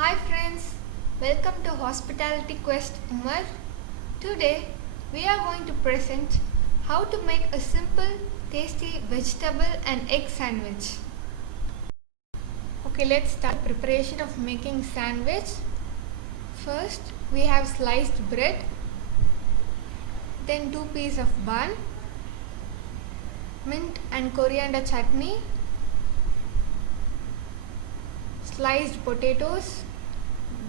Hi friends, welcome to Hospitality Quest Umar. Today we are going to present how to make a simple, tasty vegetable and egg sandwich. Okay, let's start preparation of making sandwich. First we have sliced bread, then 2 pieces of bun, mint and coriander chutney, sliced potatoes,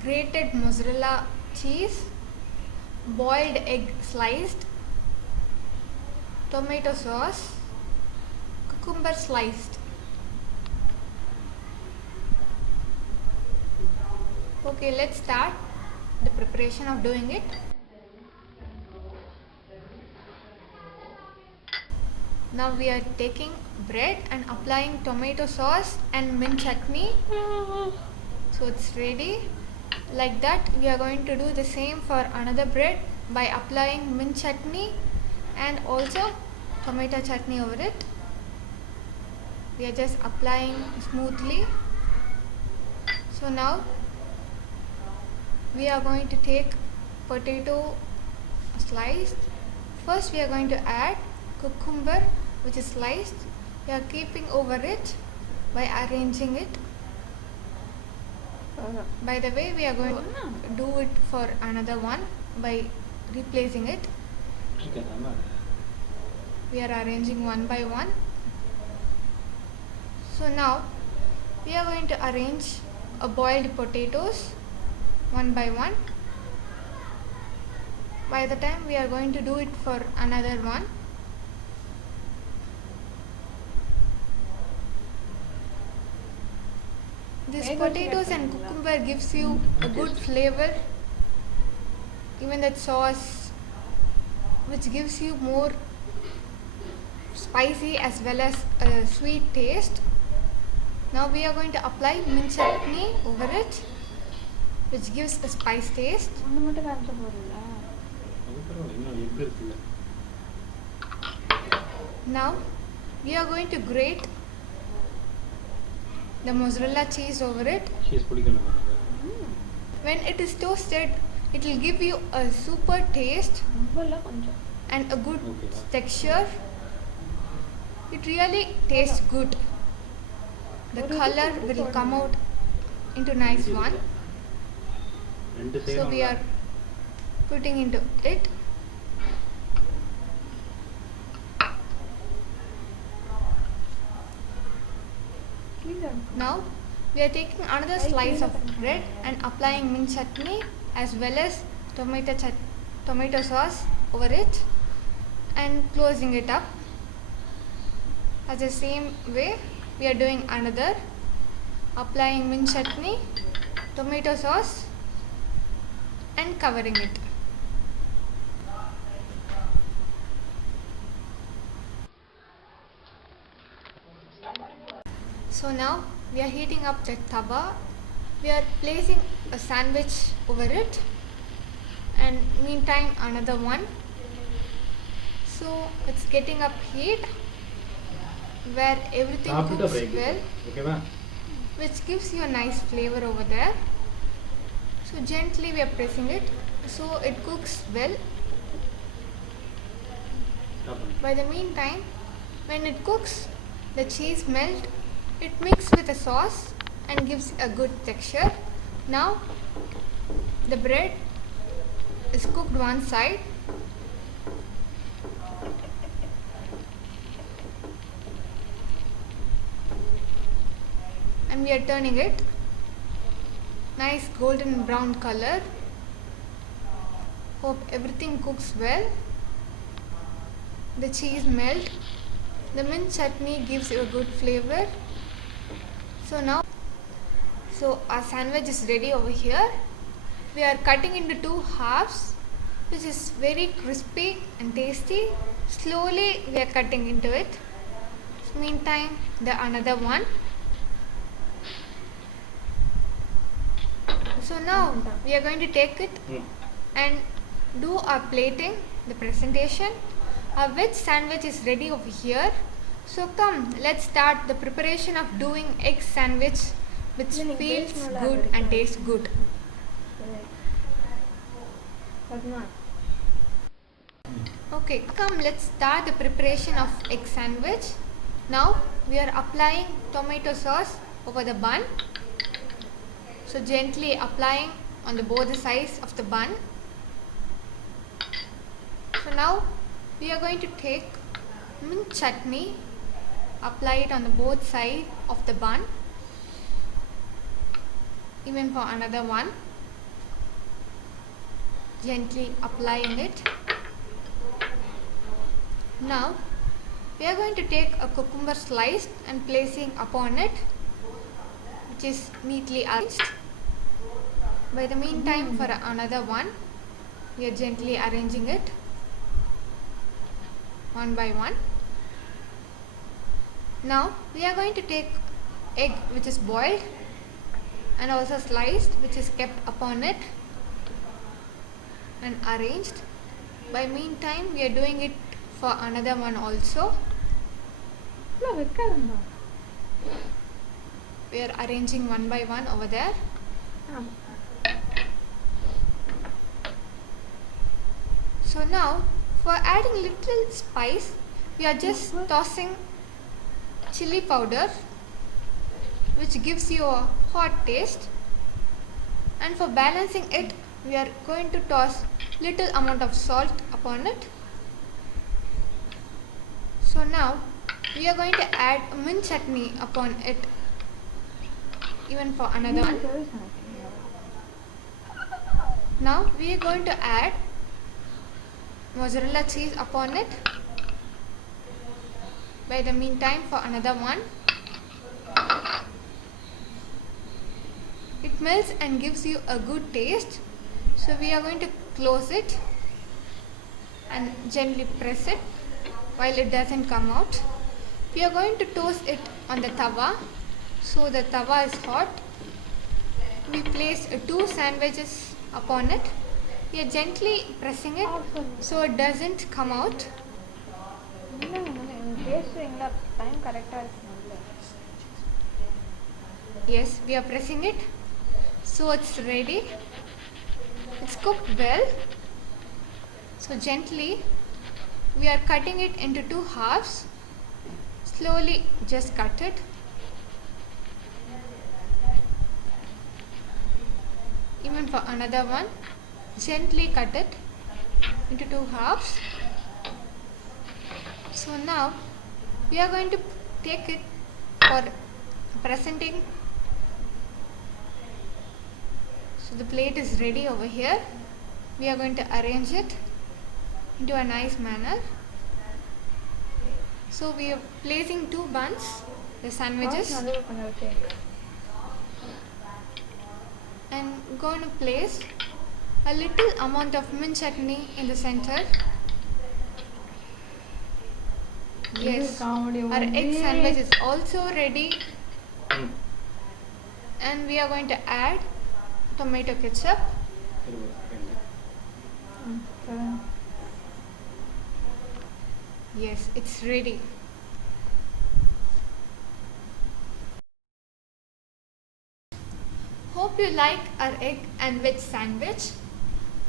grated mozzarella cheese, boiled egg sliced, tomato sauce, cucumber sliced. Okay, let's start the preparation of doing it. Now we are taking bread and applying tomato sauce and mint chutney. So it's ready. Like that we are going to do the same for another bread by applying mint chutney and also tomato chutney over it. We are just applying smoothly. So now we are going to take potato sliced. First we are going to add cucumber which is sliced. We are keeping over it by arranging it. By the way, we are going to do it for another one by replacing it. We are arranging one by one. So now we are going to arrange a boiled potatoes one by one. By the time we are going to do it for another one. This potatoes and cucumber gives you a good flavor. Even that sauce which gives you more spicy as well as a sweet taste. Now we are going to apply mint chutney over it which gives a spice taste. Now we are going to grate the mozzarella cheese over it. When it is toasted, it will give you a super taste and a good texture. It really tastes good. The color will come out into nice one. So we are putting into it. Now we are taking another slice of bread and applying mint chutney as well as tomato sauce over it and closing it up. As the same way we are doing another, applying mint chutney, tomato sauce and covering it. So now we are heating up the tawa. We are placing a sandwich over it and meantime another one. So it's getting up heat where everything cooks well, which gives you a nice flavor over there. So gently we are pressing it so it cooks well. By the meantime, when it cooks, the cheese melts. It mixes with the sauce and gives a good texture. Now the bread is cooked one side. And we are turning it. Nice golden brown color. Hope everything cooks well. The cheese melts. The mint chutney gives you a good flavor. So our sandwich is ready over here. We are cutting into 2 halves, which is very crispy and tasty. Slowly we are cutting into it. So meantime, the another one. So now we are going to take it and do our plating, the presentation. Our veg sandwich is ready over here. So come, let's start the preparation of doing egg sandwich which Then feels taste good and tastes good. Okay, come let's start the preparation of egg sandwich. Now we are applying tomato sauce over the bun. So gently applying on the both sides of the bun. So now we are going to take mint chutney, apply it on the both sides of the bun. Even for another one, gently applying it. Now we are going to take a cucumber slice and placing upon it, which is neatly arranged. By the meantime, for another one, we are gently arranging it one by one. Now we are going to take egg which is boiled and also sliced, which is kept upon it and arranged. By meantime, we are doing it for another one also. We are arranging one by one over there. So now for adding little spice, we are just tossing chili powder, which gives you a hot taste, and for balancing it we are going to toss little amount of salt upon it. So now we are going to add mint chutney upon it, even for another one. Now we are going to add mozzarella cheese upon it. By the meantime, for another one, it melts and gives you a good taste. So we are going to close it and gently press it while it doesn't come out. We are going to toast it on the tawa. So the tawa is hot. We place two sandwiches upon it. We are gently pressing it so it doesn't come out. Yes, we are pressing it so it's ready. It's cooked well. So gently we are cutting it into two halves. Slowly just cut it. Even for another one, gently cut it into two halves. So now we are going to take it for presenting. So the plate is ready over here. We are going to arrange it into a nice manner. So we are placing two buns, the sandwiches, and going to place a little amount of mint chutney in the center. Yes, our egg sandwich is also ready, and we are going to add tomato ketchup. Yes, it's ready. Hope you like our egg and veg sandwich.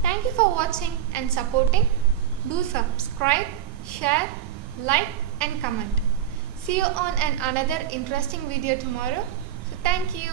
Thank you for watching and supporting. Do subscribe, share, like and comment. See you on another interesting video tomorrow. So thank you.